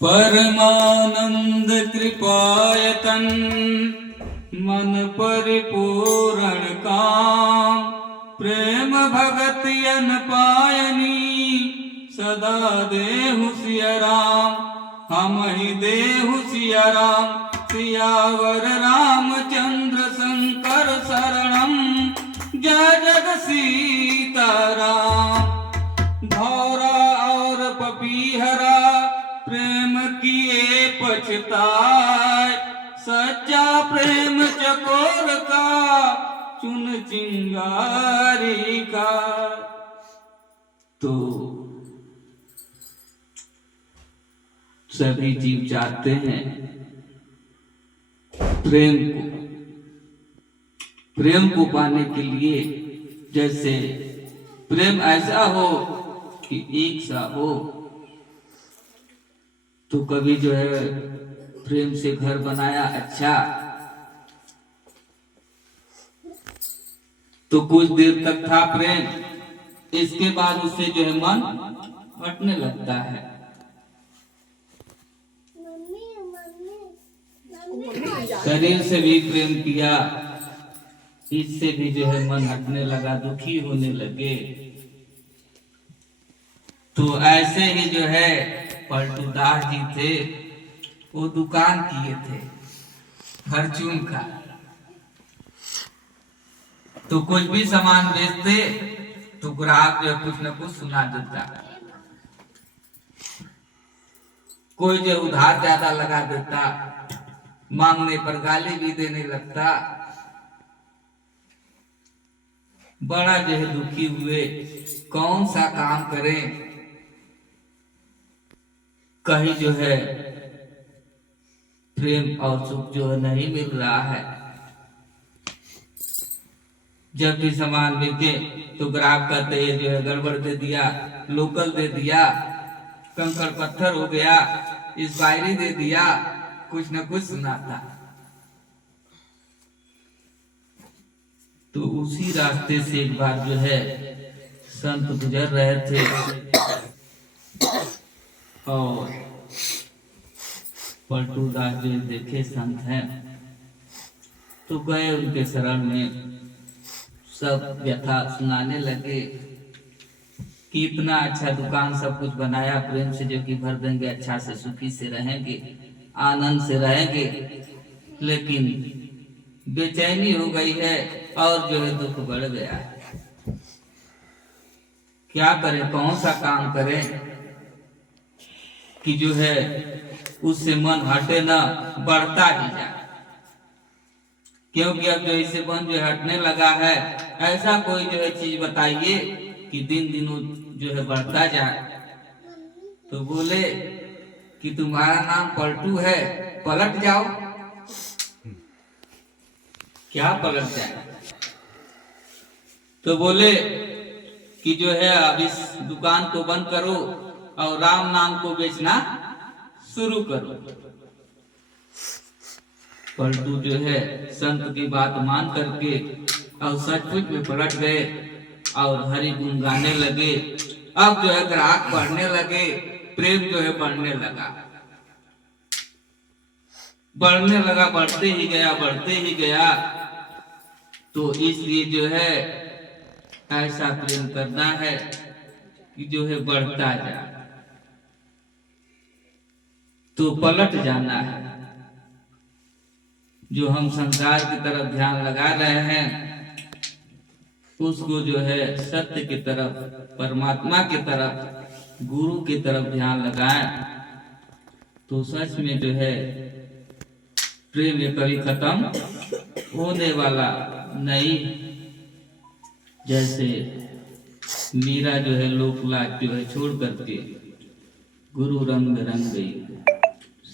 परमानंद कृपायतन मन परिपूर्ण काम, प्रेम भगति अन पायनी सदा देहु सिया राम। हम ही देहु सिया राम, सियावर रामचंद्र शंकर शरणम, जय जग सीताराम। भौरा और पपीहरा प्रेम किए पछताए, सच्चा प्रेम चकोर का चुन चिंगारी का। तो सभी जीव चाहते हैं प्रेम को पाने के लिए, जैसे प्रेम ऐसा हो कि एक सा हो। तो कभी जो है प्रेम से घर बनाया अच्छा, तो कुछ देर तक था प्रेम, इसके बाद उससे जो है मन हटने लगता है। शरीर से भी प्रेम किया, इससे भी जो है मन हटने लगा, दुखी होने लगे। तो ऐसे ही जो है पलटूदास जी थे, वो दुकान किए थे फॉर्च्यून का। तो कुछ भी सामान बेचते तो ग्राहक जो कुछ न कुछ सुना देता, कोई जो उधार ज्यादा लगा देता, मांगने पर गाली भी देने लगता। बड़ा जो है दुखी हुए, कौन सा काम करें, कहीं जो है प्रेम और सुख जो है नहीं मिल रहा है। जब भी सामान बेचे तो ग्राहक कहते हैं जो है गड़बड़ दे दिया, लोकल दे दिया, कंकड़ पत्थर हो गया, एक्सपायरी दे दिया, कुछ न कुछ सुनाता। तो उसी रास्ते से एक बार जो है संत गुजर रहे थे, और पलटूदास जो देखे संत हैं तो गए उनके शरण में, सब व्यथा सुनाने लगे कि इतना अच्छा दुकान सब कुछ बनाया, प्रेम से जो कि भर देंगे, अच्छा से सुखी से रहेंगे, आनंद से रहेंगे, लेकिन बेचैनी हो गई है और जो है दुख बढ़ गया। क्या करें, कौन सा काम करें कि जो है उससे मन हटे ना, बढ़ता ही जाए। क्योंकि अब जो इसे मन जो हटने लगा है, ऐसा कोई जो है चीज बताइए कि दिन दिन जो है बढ़ता जाए। तो बोले कि तुम्हारा नाम पलटू है, पलट जाओ। क्या पलट जाए? तो बोले कि जो है अब इस दुकान को बंद करो और राम नाम को बेचना शुरू करो। पलटू जो है संत की बात मान करके और सचमुच में पलट गए और हरि गुण गाने लगे। अब जो है ग्राहक बढ़ने लगे, प्रेम जो है बढ़ने लगा, बढ़ने लगा, बढ़ते ही गया, बढ़ते ही गया। तो इसलिए जो है ऐसा प्रेम करना है कि जो है बढ़ता जाए, तो पलट जाना है। जो हम संसार की तरफ ध्यान लगा रहे हैं, उसको जो है सत्य की तरफ, परमात्मा की तरफ, गुरु की तरफ ध्यान लगाएं, तो सच में जो है प्रेम ये कभी खत्म होने वाला नहीं। जैसे मीरा जो है लोक लाज जो है छोड़ करके गुरु रंग रंग गई,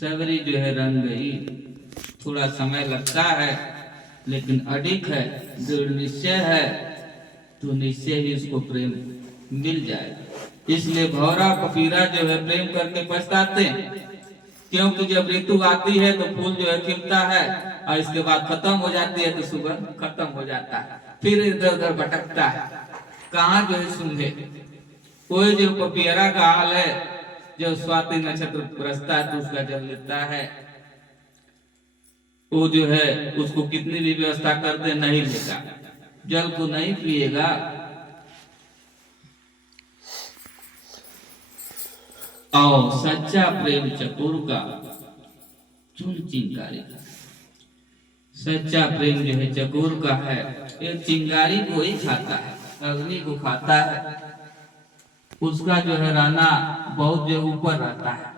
सबरी जो है रंग गई। थोड़ा समय लगता है लेकिन अडिग है, दृढ़ निश्चय है, तो निश्चय ही उसको प्रेम मिल जाए। इसलिए भौरा पपीरा जो है प्रेम करके पछताते, क्योंकि जब ऋतु आती है तो फूल जो है खिलता है और इसके बाद खत्म हो जाती है तो सुगंध खत्म हो जाता है, फिर इधर उधर भटकता है, कहाँ जो है सूंघे। कोई जो पपीरा का हाल है जब स्वाति नक्षत्र बरसता है तो उसका जल लेता है, वो जो है उसको कितनी भी व्यवस्था कर दे नहीं लेगा, जल को नहीं पिएगा। और सच्चा प्रेम चकोर का चुन चिंगारी का, सच्चा प्रेम जो है चकोर का है, एक चिंगारी को ही खाता है, अग्नि को खाता है। उसका जो है रहना बहुत जो ऊपर रहता है,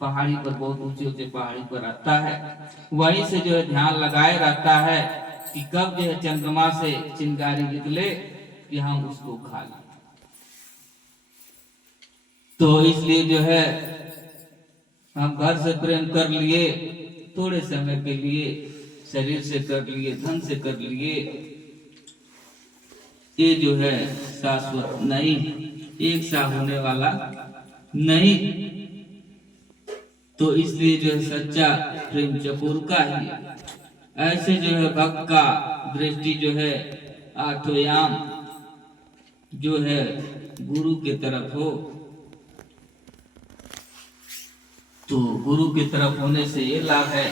पहाड़ी पर, बहुत ऊंचे ऊंचे पहाड़ी पर रहता है। वहीं से जो है ध्यान लगाए रहता है कि कब जो है चंद्रमा से चिंगारी निकले कि हम उसको खा लें। तो इसलिए जो है हम घर से प्रेम कर लिए थोड़े समय के लिए, शरीर से कर लिए, धन से कर लिए, ये जो है शाश्वत नहीं, एक सा होने वाला नहीं। तो इसलिए जो है सच्चा प्रेम चकोर का ही है। ऐसे जो है भक्त का दृष्टि जो है आठों याम जो है गुरु की तरफ हो, तो गुरु की तरफ होने से ये लाभ है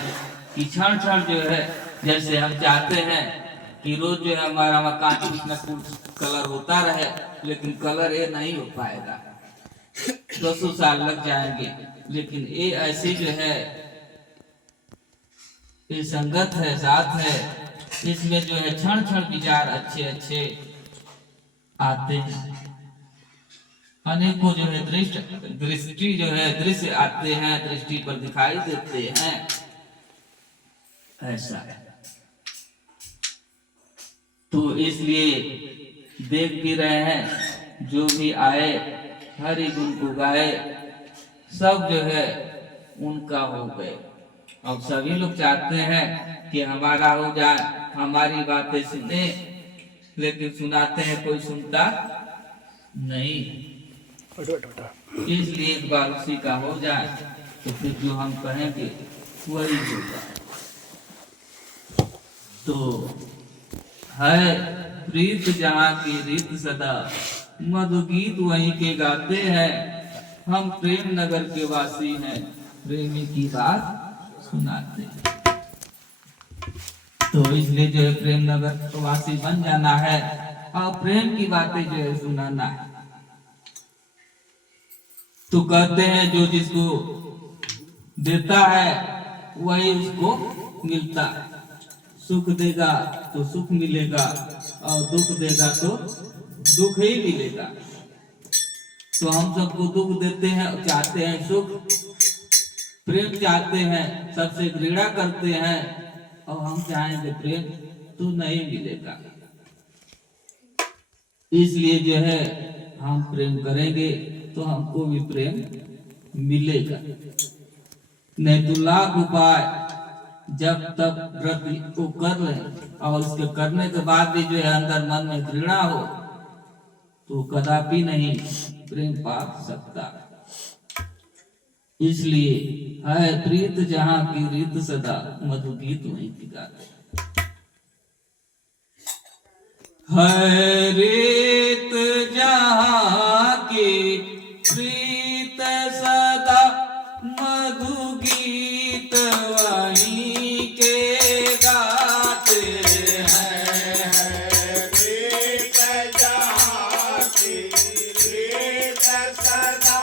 कि क्षण क्षण जो है, जैसे हम चाहते हैं कि रोज जो है हमारा मकान कुछ न कुछ कलर होता रहे, लेकिन कलर ये नहीं हो पाएगा, 200 साल लग जाएंगे। लेकिन ये ऐसी जो है ये संगत है, साथ है, इसमें जो है क्षण क्षण विचार अच्छे अच्छे आते हैं, अनेकों जो है दृष्टि जो है दृश्य आते हैं, दृष्टि पर दिखाई देते हैं, ऐसा है। तो इसलिए देख भी रहे हैं, जो भी आए हरि गुण को गाए, सब जो है उनका हो गए। अब सभी लोग चाहते हैं कि हमारा हो जाए, हमारी बातें सुने, लेकिन सुनाते हैं कोई सुनता नहीं। इसलिए एक बार उसी का हो जाए तो फिर जो हम कहेंगे वही होगा। तो है प्रीत जहाँ की रीत सदा, मधुगीत वहीं के गाते हैं, हम प्रेम नगर के वासी हैं, प्रेमी की बात सुनाते हैं। तो इसलिए जो है प्रेम नगर वासी बन जाना है और प्रेम की बातें जो है सुनाना है। तो कहते हैं जो जिसको देता है वही उसको मिलता है, सुख देगा तो सुख मिलेगा और दुख देगा तो दुख ही मिलेगा। तो हम सबको दुख देते हैं, चाहते हैं सुख, प्रेम चाहते हैं, सबसे घृणा करते हैं, और हम चाहेंगे प्रेम तो नहीं मिलेगा। इसलिए जो है हम प्रेम करेंगे तो हमको भी प्रेम मिलेगा। नहीं तो लाख उपाय जब तक व्रत को कर ले और उसके करने के बाद भी जो है अंदर मन में घृणा हो तो कदापि नहीं प्रेम पा सकता। इसलिए है प्रीत जहाँ की रीत सदा, मधुगीत वहीं की गाते। है रीत जहाँ की प्रीत सदा, मधुगीत वहीं के गाते हैं। रीत जहाँ की रीत सदा,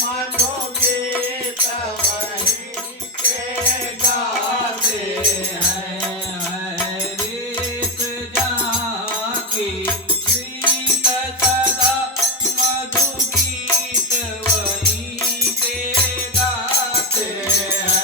मधुगीत वहीं के गाते हैं। रीत जहाँ की रीत सदा, मधुगीत वहीं के गाते हैं।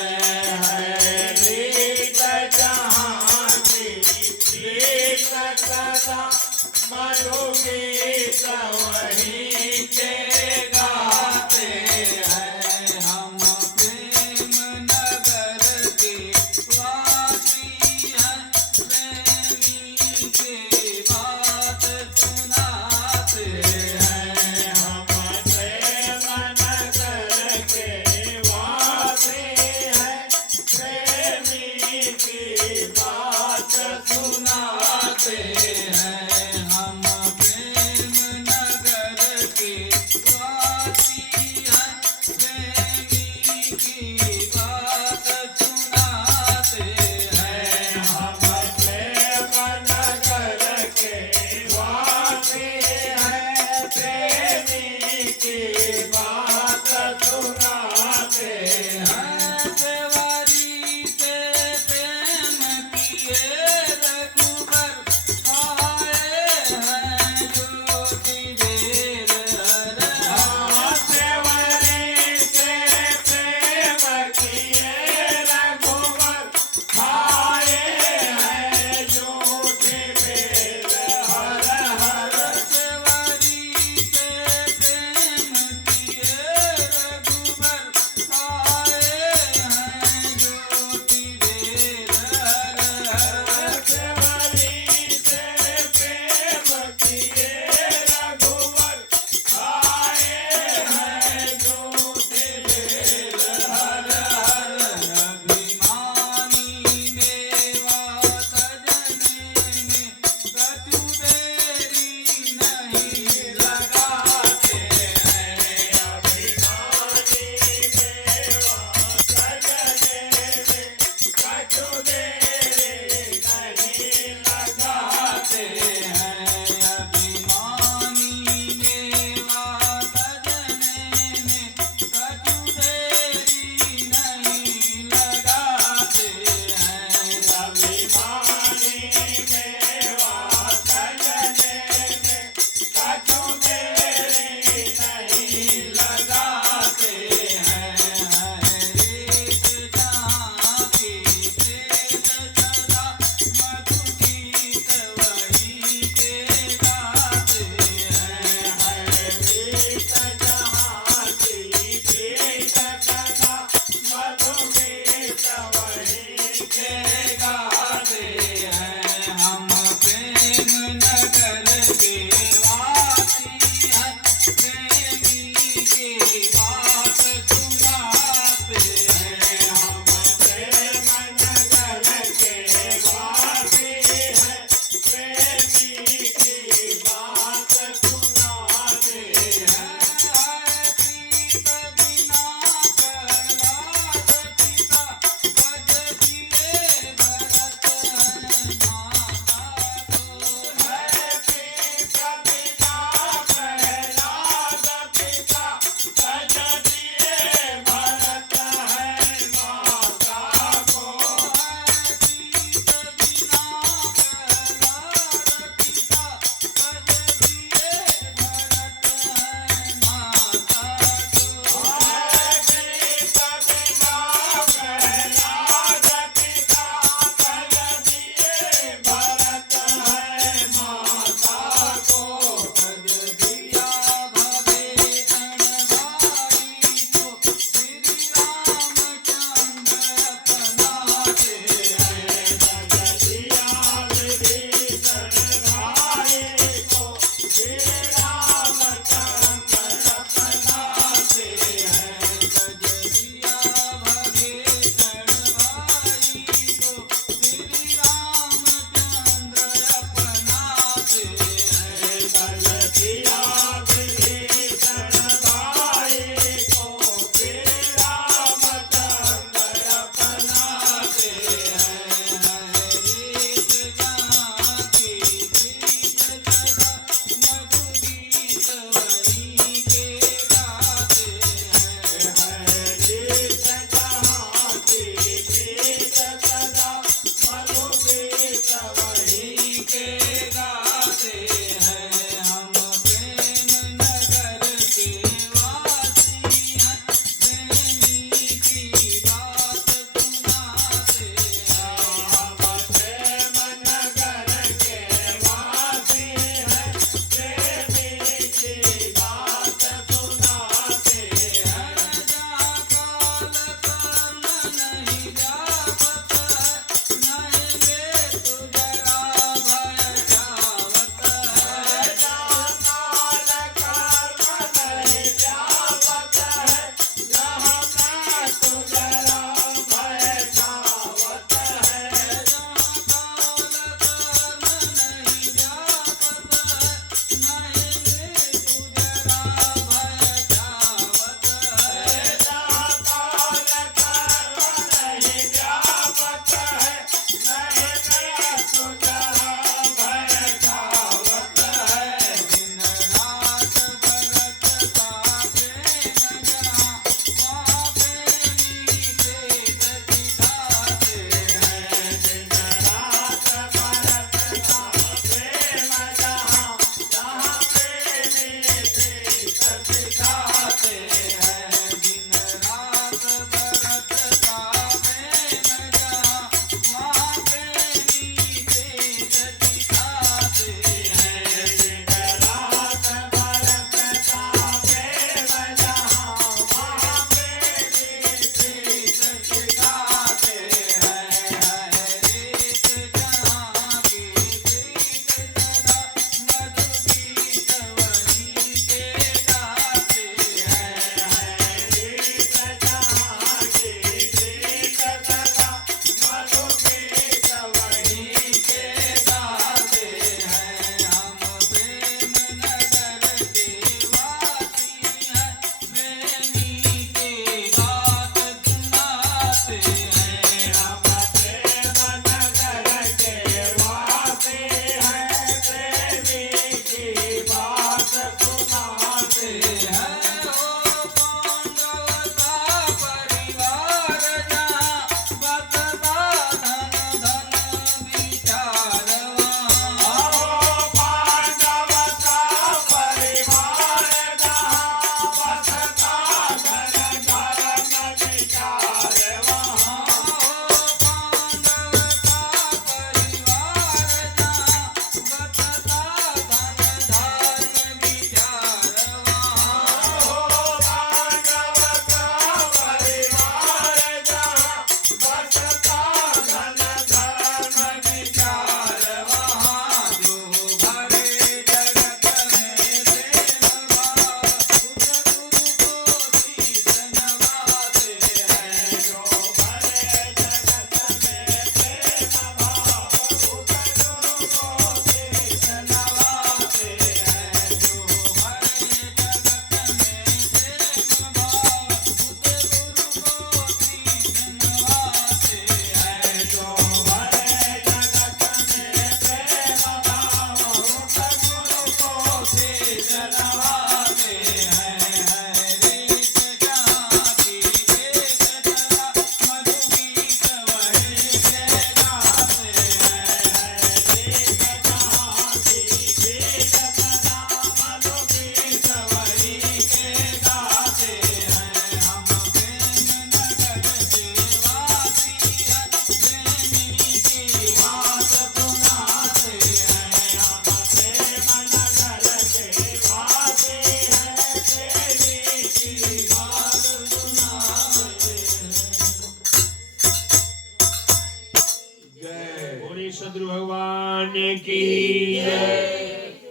रामचंद्र भगवान की जय।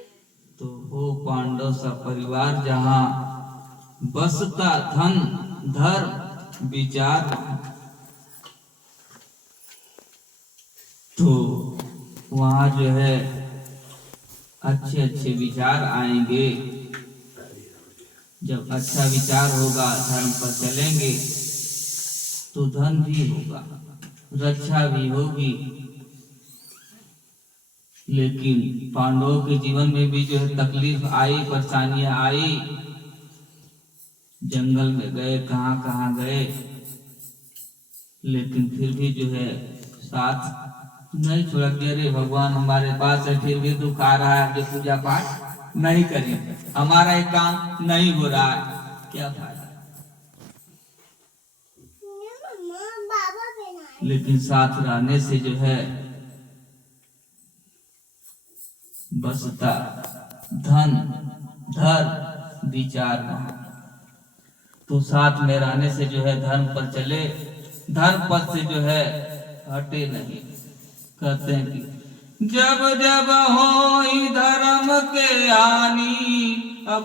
तो वो पांडव सा परिवार जहाँ बसता धन धर्म विचार, तो वहाँ जो है अच्छे अच्छे विचार आएंगे। जब अच्छा विचार होगा, धर्म पर चलेंगे तो धन भी होगा, रक्षा भी होगी। लेकिन पांडवों के जीवन में भी जो है तकलीफ आई, परेशानियां आई। जंगल में गए, कहाँ कहाँ गए, लेकिन फिर भी जो है साथ नहीं छोड़ा कि अरे भगवान हमारे पास है, फिर भी दुख आ रहा है, जो पूजा पाठ नहीं करें, हमारा एक काम नहीं हो रहा है, क्या फायदा। लेकिन साथ रहने से जो है बसता धन धर्म विचार वहां, तो साथ में रहने से जो है धर्म पर चले, धर्म पद से जो है हटे नहीं। कहते हैं कि जब जब हो धर्म के हानि,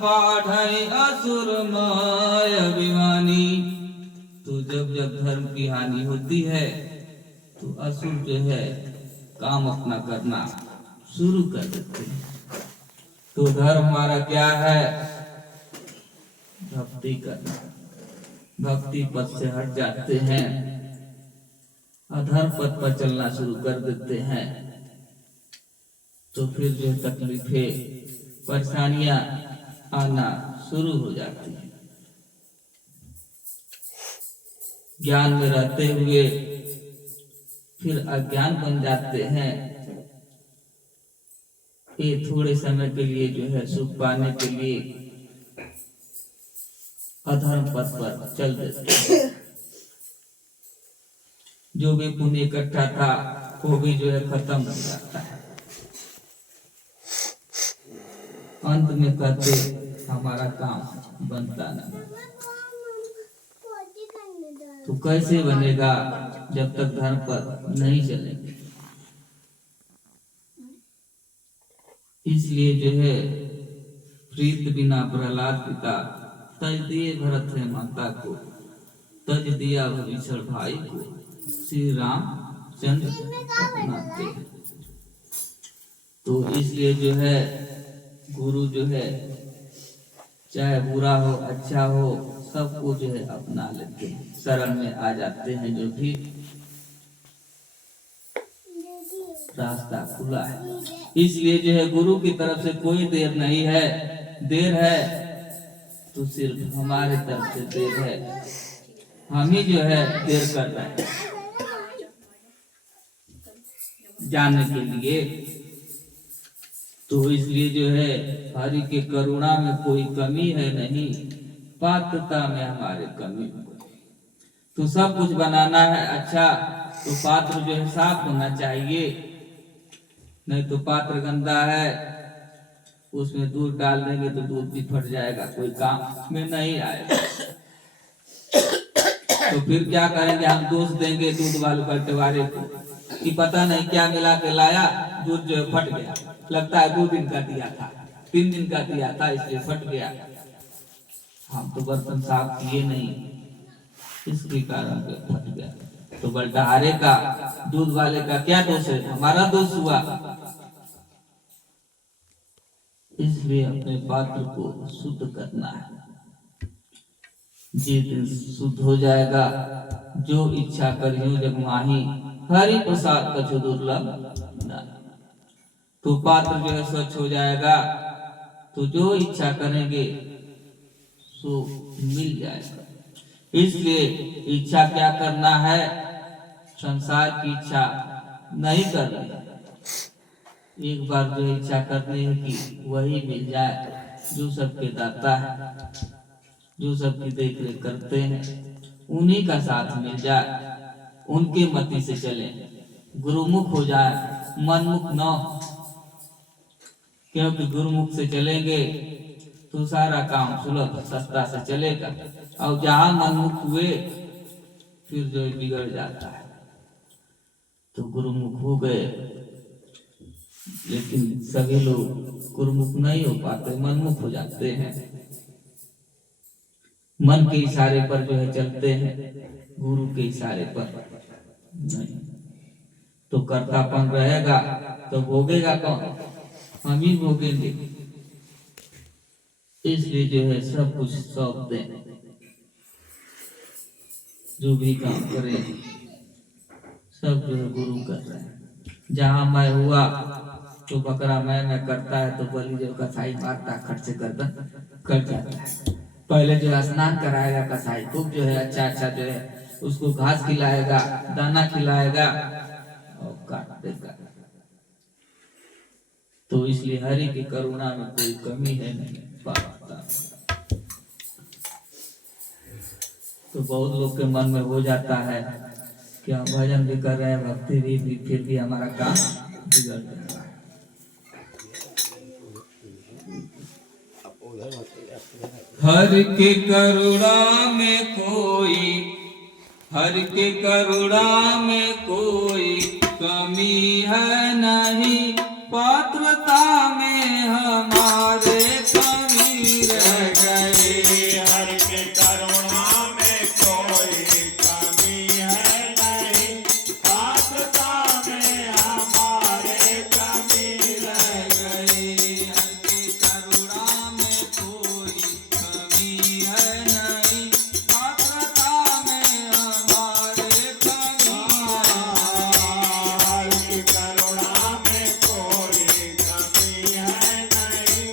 बाढ़ असुर माय अभिमानी। तो जब जब धर्म की हानि होती है तो असुर जो है काम अपना करना शुरू कर देते हैं। तो धर्म हमारा क्या है? भक्ति करना। भक्ति पथ से हट जाते हैं, अधर्म पथ पर चलना शुरू कर देते हैं, तो फिर जो तकलीफें परेशानियां आना शुरू हो जाती है। ज्ञान में रहते हुए फिर अज्ञान बन जाते हैं। ये थोड़े समय के लिए जो है सुख पाने के लिए अधर्म पथ पर चल देते हैं। जो भी पुण्य इकट्ठा था वो भी जो है खत्म हो जाता है। अंत में कहते हमारा काम बनता नहीं। तो कैसे बनेगा जब तक धर्म पर नहीं चलेंगे। इसलिए जो है प्रीत बिना प्रहलाद पिता, तज दिए भरत है माता को, तज दिया भविष्य भाई को, श्री राम चंद्र अपनाते। तो इसलिए जो है गुरु जो है चाहे बुरा हो अच्छा हो सबको जो है अपना लेते हैं, शरण में आ जाते हैं। जो भी रास्ता खुला है, इसलिए जो है गुरु की तरफ से कोई देर नहीं है। देर है तो सिर्फ हमारे तरफ से देर है, हम ही जो है देर कर रहे हैं जानने के लिए। तो इसलिए जो है हरि के करुणा में कोई कमी है नहीं, पात्रता में हमारे कमी। तो सब कुछ बनाना है अच्छा, तो पात्र जो है साफ होना चाहिए। नहीं तो पात्र गंदा है, उसमें दूध डाल देंगे तो दूध भी फट जाएगा, कोई काम में नहीं आएगा। तो फिर क्या करेंगे, हम दोष देंगे दूध वाले बंटवारे को कि पता नहीं क्या मिला के लाया, दूध जो है फट गया, लगता है 2 दिन का दिया था, 3 दिन का दिया था इसलिए फट गया। हम तो बर्तन साफ किए नहीं, इसके कारण फट गया। तो बल्टहारे का दूध वाले का क्या दोष है, हमारा दोष हुआ। इसलिए अपने पात्र को शुद्ध करना है। जिस दिन शुद्ध हो जाएगा, जो इच्छा करियो जग माही, हरि प्रसाद कछु दुर्लभ। तो पात्र जो है स्वच्छ हो जाएगा, तो जो इच्छा करेंगे सो मिल जाएगा। इसलिए इच्छा क्या करना है, संसार की इच्छा नहीं करनी है। एक बार जो इच्छा करनी है कि वही मिल जाए जो सबके दाता है, जो सबकी देख रेख करते हैं, उन्हीं का साथ मिल जाए, उनके मति से चले, गुरुमुख हो जाए, मनमुख न हो। क्योंकि गुरुमुख से चलेंगे तो सारा काम सुलभ सस्ता से चलेगा, और जहां मनमुख हुए फिर जो बिगड़ जाता है। तो गुरुमुख हो गए लेकिन सभी लोग गुरुमुख नहीं हो पाते, मनमुख हो जाते हैं, मन के इशारे पर जो है चलते हैं, गुरु के इशारे पर नहीं। तो कर्तापन रहेगा तो भोगेगा कौन? हम ही भोगेंगे। इसलिए जो है सब कुछ सौंप दें, जो भी काम करें सब जो है गुरु कर रहे हैं। जहाँ मैं हुआ तो बकरा मैं करता है, तो बलि जो कसाई मारता खर्च करता कर जाता है। पहले जो स्नान कराएगा कसाई, खूब जो है अच्छा जो है उसको घास खिलाएगा, दाना खिलाएगा और काट देगा। तो इसलिए हरि की करुणा में कोई कमी है नहीं पाता। तो बहुत लोग के मन में हो जाता है कि हम भजन भी कर रहे हैं, भक्ति भी फिर भी हमारा काम बिगड़ जाता है। हरि के करुणा में कोई, हरि के करुणा में कोई कमी है नहीं, पात्रता में हमारे कमी रह गए। हरि के करुणा में कोई कमी है नहीं, पात्रता में हमारे कमी रह गए। हरि के करुणा में कोई कमी है नहीं, पात्रता में हमारे कमी हरि की करुणा में कोई कमी है नहीं,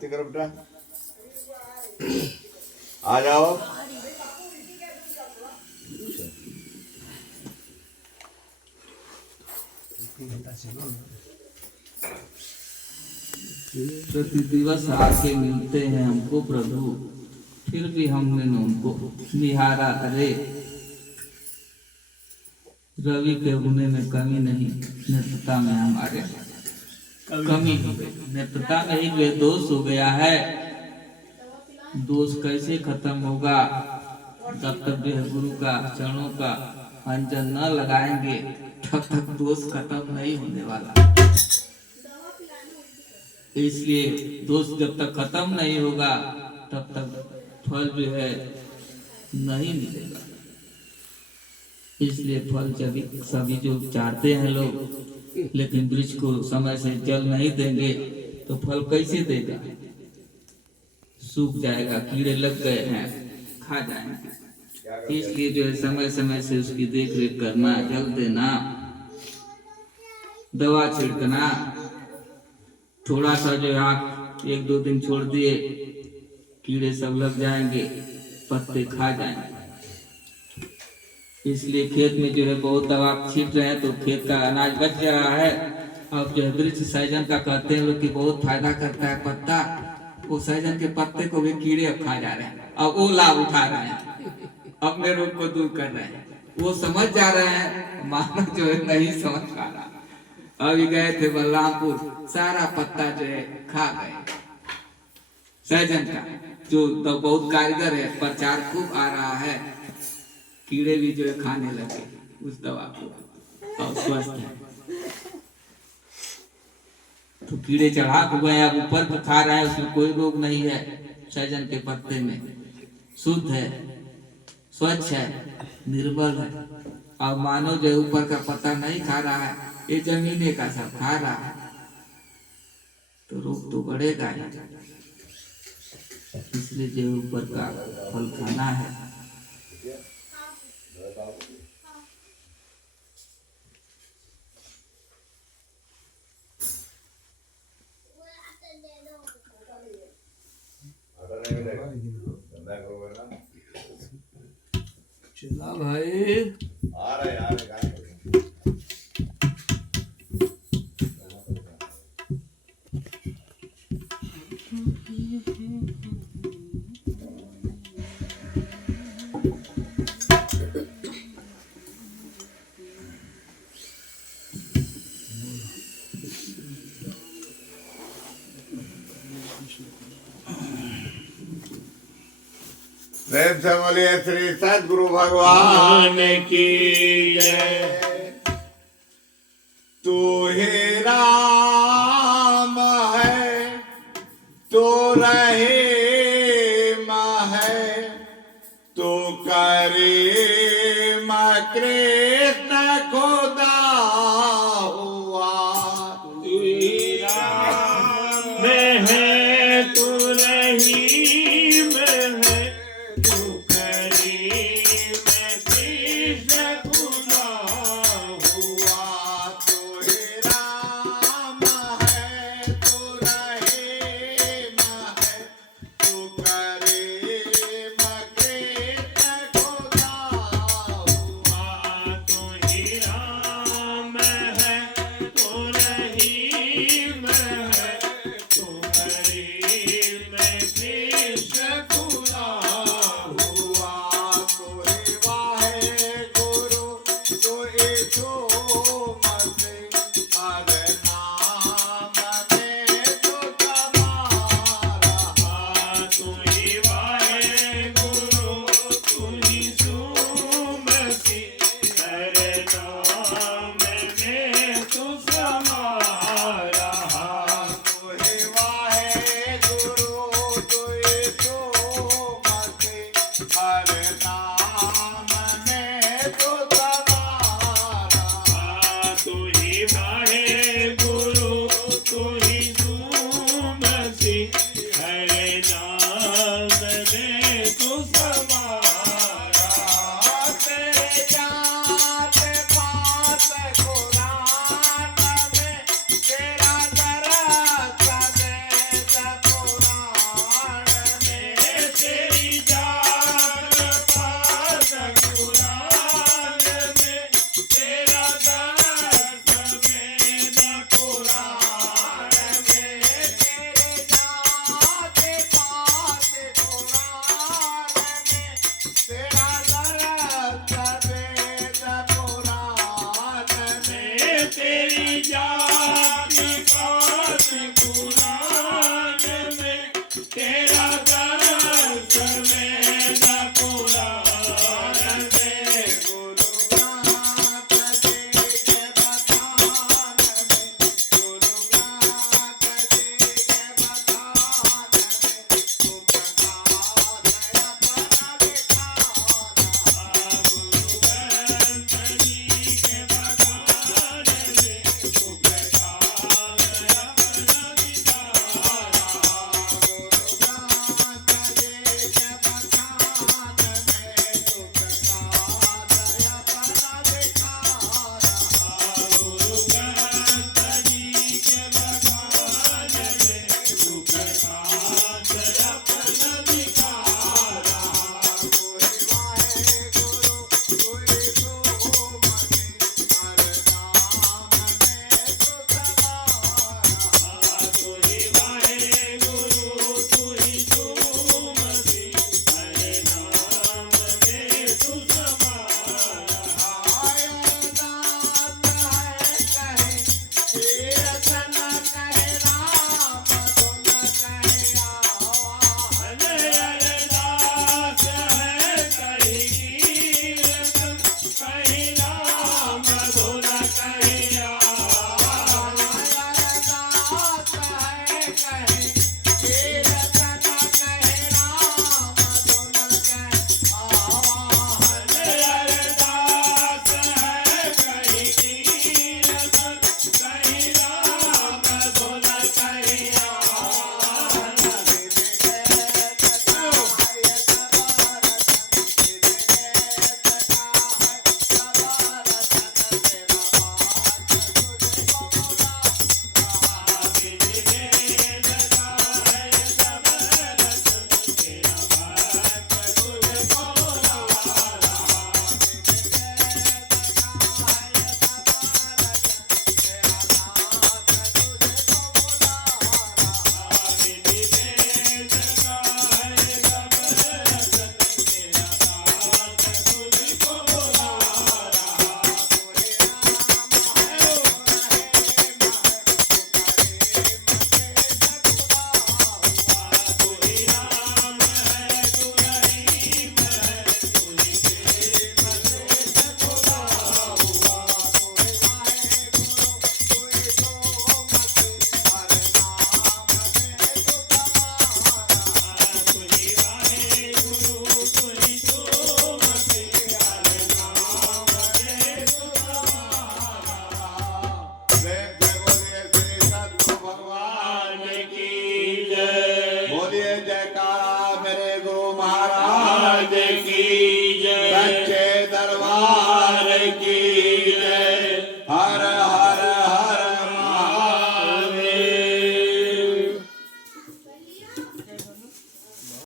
आरती करो बेटा, आ जाओ। प्रति दिवस आके मिलते हैं हमको प्रभु, फिर भी हमने उनको निहारा। अरे रवि के होने में कमी नहीं, नेत्रता में हमारे कमी हो गई। नेत्रता में ही वे दोष हो गया है। दोष कैसे खत्म होगा? जब तक जो है गुरु का चरणों का अंजन न लगाएंगे तब तक दोष खत्म नहीं होने वाला। इसलिए दोष जब तक खत्म नहीं होगा तब तक फल जो है नहीं मिलेगा। इसलिए फल सभी जो चाहते हैं लोग, लेकिन वृक्ष को समय से जल नहीं देंगे तो फल कैसे देगा? सूख जाएगा, कीड़े लग गए हैं, खा जाएंगे। इसलिए जो है समय समय से उसकी देख रेख करना, जल देना, दवा छिड़कना। थोड़ा सा जो है आप 1-2 दिन छोड़ दिए, कीड़े सब लग जाएंगे, पत्ते खा जाएंगे। इसलिए खेत में जो है बहुत दवा छींट रहे हैं तो खेत का अनाज बच रहा है। अब जो है वृक्ष सहजन का कहते हैं लोग कि बहुत फायदा करता है पत्ता, वो सहजन के पत्ते को भी कीड़े अब खा जा रहे हैं। अब वो लाभ उठा रहे हैं, अपने रोग को दूर कर रहे हैं। वो समझ जा रहे हैं, मानव जो है नहीं समझ पा रहा। अभी गए थे बलरामपुर, सारा पत्ता जो है खा गए सहजन का, जो तो बहुत कारीगर है, प्रचार खूब आ रहा है। कीड़े भी जो है खाने लगे उस दवा को और स्वस्थ है। तो कीड़े चढ़ा हुए अब ऊपर पर खा रहे हैं, उसमें कोई रोग नहीं है। सहजन के पत्ते में शुद्ध है, स्वच्छ है, निर्बल है। और मानव जो ऊपर का पत्ता नहीं खा रहा है, ये जमीने का सब खा रहा है, तो रोग तो बढ़ेगा ही। इसलिए जो ऊपर का फल खाना है। चला भाई, आ रहे प्रेम से बोलिए श्री सद्गुरु भगवान की जय। तू ही राम है, तू रहीम है, तू करीम कृष्ण खुदा हुआ। तू ही राम है, तू रहीम है, तेरा दर्द वेद पुराण में तेरी जाति पात पुराण में तेरा दर्द वेद पुराण में गुरु ग्रंथ जी के बखान में गुरु ग्रंथ जी के बखान में तू प्रकाश अपना दिखाना गुरु ग्रंथ जी के बखान में तू प्रकाश अपना दिखाना गुरु ग्रंथ जी के बखान में तू प्रकाश अपना दिखाना गुरु ग्रंथ जी के बखान में तू प्रकाश अपना दिखाना कोई वाहेगुरु कोई गोमति हर नाम में तू समाना कोई वाहेगुरु कोई गोमति हर नाम में तू समाना आया नाथ है कहे कीर्तन कहे राम धुन कहे आवाहन अरदास है कही कीर्तन कही राम धुन कही आवाहन अरदास है कही कीर्तन कहे राम धुन कहे आवाहन अरदास है कही कीर्तन कही राम धुन कही आवाहन बोलिए जयकारा मेरे गुरु महाराज की जय, सच्चे दरबार की